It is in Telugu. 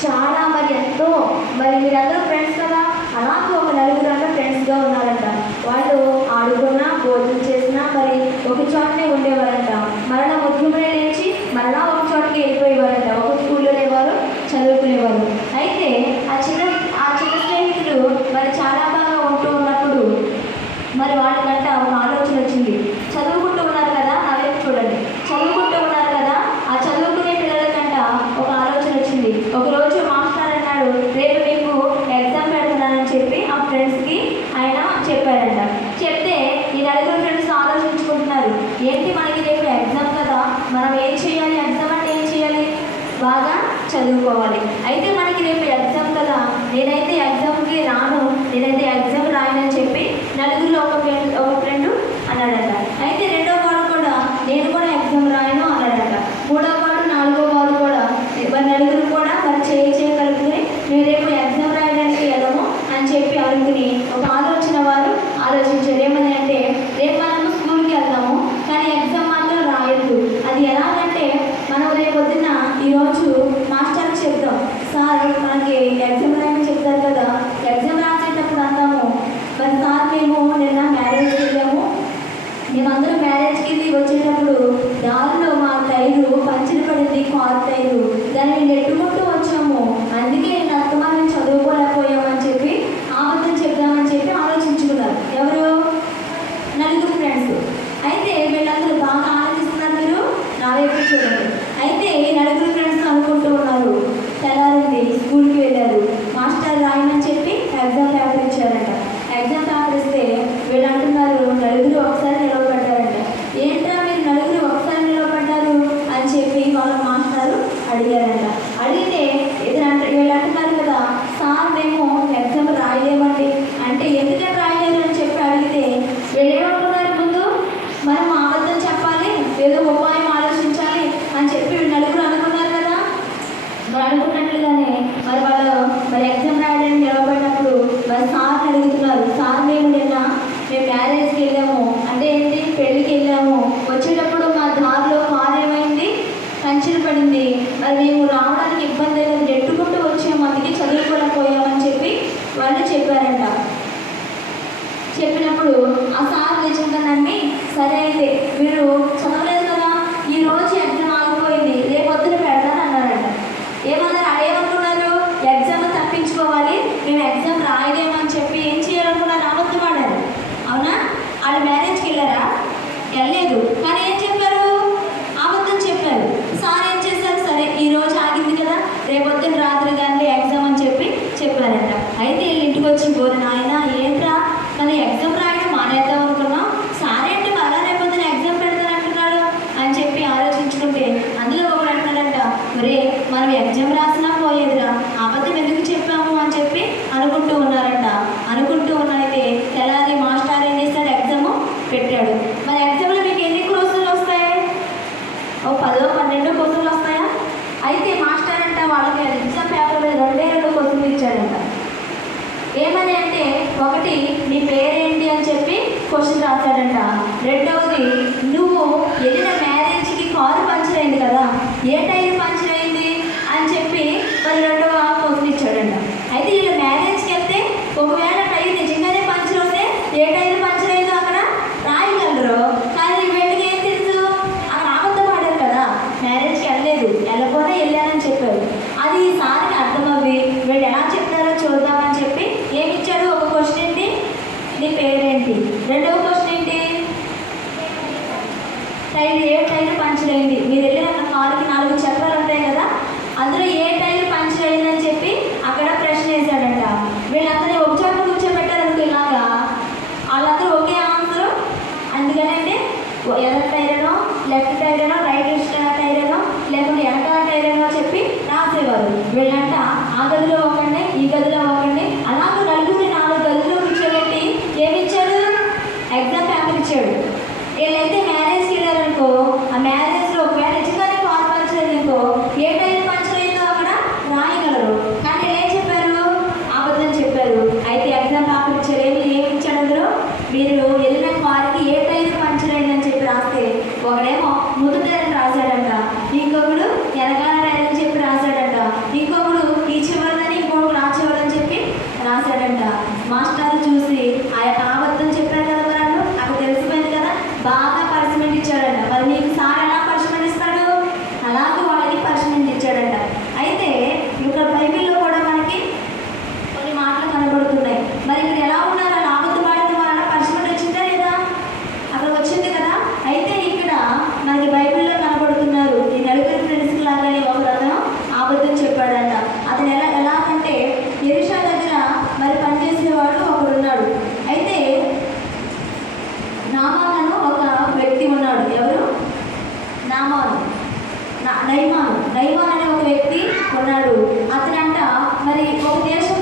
చాలా మరి ఎంతో మరి మీరందరూ ఫ్రెండ్స్ కదా, అలాగే ఒక నలుగురు అంతా ఫ్రెండ్స్గా ఉన్నారంట. వాళ్ళు ఆడుకున్నా భోజనం చేసినా మరి ఒక చోటనే ఉండేవారంట. మరలా ఉద్యమనే లేచి మరలా ఒక చోటకి వెళ్ళిపోయేవారంట. ఒక స్కూల్లో లేవారు, చదువుకునేవారు. అయితే ఆ చిన్న స్నేహితులు మరి చాలా బాగా ఉంటూ ఉన్నప్పుడు మరి వాళ్ళకంట ఒక ఆలోచన వచ్చింది. చదువుకుంటూ ఉన్నారు కదా, నా వైపు చూడండి, చదువుకుంటూ ఉన్నారు కదా, ఆ చదువుకునే పిల్లలకంట ఒక ఆలోచన వచ్చింది. ఒకరోజు మాస్టర్ అన్నాడు, రేపు మీకు ఎగ్జామ్ పెడుతున్నానని చెప్పి ఆ ఫ్రెండ్స్కి ఆయన చెప్పారంట. చెప్తే ఈ నలుగురు ఫ్రెండ్స్ ఆలోచించుకుంటున్నారు, ఏంటి మనకి రేపు ఎగ్జామ్ కదా, మనం ఏం చేయాలి, ఎగ్జామ్ అంటే ఏం చేయాలి, బాగా చదువుకోవాలి. అయితే మనకి రేపు ఎగ్జామ్ కదా, నేనైతే ఎగ్జామ్కి రాను, నేనైతే ఎగ్జామ్ రాయనని చెప్పి నలుగురిలో ఒక ఫ్రెండ్ అన్నాడట. అయితే రెండో వాడు కూడా నేను కూడా ఎగ్జామ్ రాయను అన్నాడట. మూడో వాడు, నాలుగో వాడు కూడా మరి నలుగురు కూడా మరి కలుపుకుని మేము రేపు ఎగ్జామ్ రాయడానికి వెళ్ళము అని చెప్పి అనుకుని ఒక ఆలోచన వారు ఆలోచించారు. ఏమని అంటే, రేపు మనము స్కూల్కి వెళ్తాము కానీ ఎగ్జామ్ మాత్రం రాయొద్దు. అది ఎలాగంటే, మనం రేపు పొద్దున్న ఈరోజు మాస్టర్కి చెప్తాం, సార్ మనకి ఎగ్జామ్ రాయని చెప్తారు కదా, ఎగ్జామ్ రాసేటప్పుడు అందాము, మరి సార్ మేము నిన్న మ్యారేజ్కి వెళ్ళాము, మేమందరం మ్యారేజ్కి వెళ్ళి వచ్చేటప్పుడు దారిలో మా టైరు పంచర్ పడింది, కార్ టైరు, దాన్ని నెట్టుకుంటూ వచ్చాము, అందుకే మనం చదువుకోలేకపోయామని చెప్పి అబద్ధం చెప్దామని చెప్పి ఆలోచించుకున్నారు. ఎవరు? నలుగురు ఫ్రెండ్స్. అయితే వీళ్ళందరూ బాగా ఆలోచిస్తున్నారు, మీరు నా వైపు చూడండి. అయితే నలుగురు ఫ్రెండ్స్ అనుకుంటూ ఉన్నారు. తెల్లారింది, స్కూల్కి వెళ్ళారు, మాస్టర్ రాయమని చెప్పి ఎగ్జామ్ పేపర్ ఇచ్చారంట. ఎగ్జామ్ పేపర్ ఇస్తే వీళ్ళు అంటున్నారు, నలుగురు ఒకసారి నిలవబడ్డారంట. ఏంట్రా మీరు నలుగురు ఒకసారి నిలవబడ్డారు అని చెప్పి వాళ్ళ మాస్టారు అడిగారంట. అడిగితే వీళ్ళు అంటున్నారు కదా, సార్ మేము ఎగ్జామ్ రాయలేమండి అంటే, ఎందుకంటే రాయలేదు అని చెప్పి అడిగితే వీళ్ళు ఏమనుకున్నారు, ముందు మనం అబద్ధం చెప్పాలి, ఏదో ఉపాయం ఆలోచించాలి అని చెప్పి నలుగురు అనుకున్నారు కదా. మరి అనుకున్నట్లుగానే మరి వాళ్ళు మరి ఎగ్జామ్ రాయడానికి నిలబడినప్పుడు మరి సార్ని అడుగుతున్నారు, సార్ మేము మ్యారేజ్కి వెళ్ళాము అంటే ఏంటి, పెళ్ళికి వెళ్ళాము, వచ్చేటప్పుడు మా దారిలో కార్ ఏమైంది, పంచర్ పడింది, మరి మేము రావడానికి ఇబ్బంది అయింది, నెట్టుకుంటూ వచ్చాము, అందుకే చదువుకోలేకపోయామని చెప్పి వాళ్ళు చెప్పారంట. చెప్పినప్పుడు ఆ సార్ నిజంగానండి, సరే అయితే మీరు చదవలేదు కదా, ఈరోజు ఎగ్జామ్ ఆగిపోయింది, రేపు పొద్దున పెడతాను అన్నారంట. ఏమనుకున్నారు, ఎగ్జామ్ తప్పించుకోవాలి, మేము ఎగ్జామ్ రాయలేమని చెప్పి ఏం చేయాలనుకున్నారు, అబద్ధం ఆడారు. అవునా? వాళ్ళు మ్యారేజ్కి వెళ్ళారా? వెళ్ళలేదు, కానీ ఏం చెప్పారు, అబద్ధం చెప్పారు. సార్ ఏం చేశారు, సరే ఈరోజు ఆగింది కదా, రేపొద్దున రాత్రి కానీ ఎగ్జామ్ అని చెప్పి చెప్పారంట. అయితే ఇంటికి వచ్చి, బోరు నాయన ఏంట్రా కానీ ఎగ్జామ్ రాయడం మానేద్దాం అనుకున్నాం, సార్ ఏంటి మళ్ళా రేపొద్దున ఎగ్జామ్ పెడతానంటున్నాడు అని చెప్పి ఆలోచించుకుంటే అందులో ఒకడు అంటున్నాడంట, మరే మనం ఎగ్జామ్ రాసినా పోయేదిరా, అబద్ధం ఎందుకు చెప్పాము అని చెప్పి అనుకుంటూ ఉన్నారంట. అనుకుంటూ ఉన్నైతే తెల్లారి మాస్టర్ ఏం చేశాడు, ఎగ్జామ్ పెట్టాడు. మరి ఎగ్జామ్లో మీకు ఎన్ని క్వశ్చన్లు వస్తాయి? ఓ 10-12 క్వశ్చన్లు వస్తాయా? అయితే మాస్టర్ అంట వాళ్ళకి ఎగ్జామ్ పేపర్ మీద 2 క్వశ్చన్లు ఇచ్చాడంట. ఏమని అంటే, ఒకటి నీ పేరేంటి అని చెప్పి క్వశ్చన్ రాశాడంట. రెండవది, నువ్వు వెళ్ళిన మ్యారేజ్కి కారు పంచర్ అయింది కదా, ఏ టైర్ పంచర్ అయింది అని చెప్పి మరి 2వ క్వశ్చన్ ఇచ్చాడంట. అయితే వీళ్ళు మ్యారేజ్కి వెళ్తే ఒకవేళ టైర్ నిజంగానే నయమాన్ అనే ఒక వ్యక్తి ఉన్నాడు. అతనంట మరి ఒక దేశం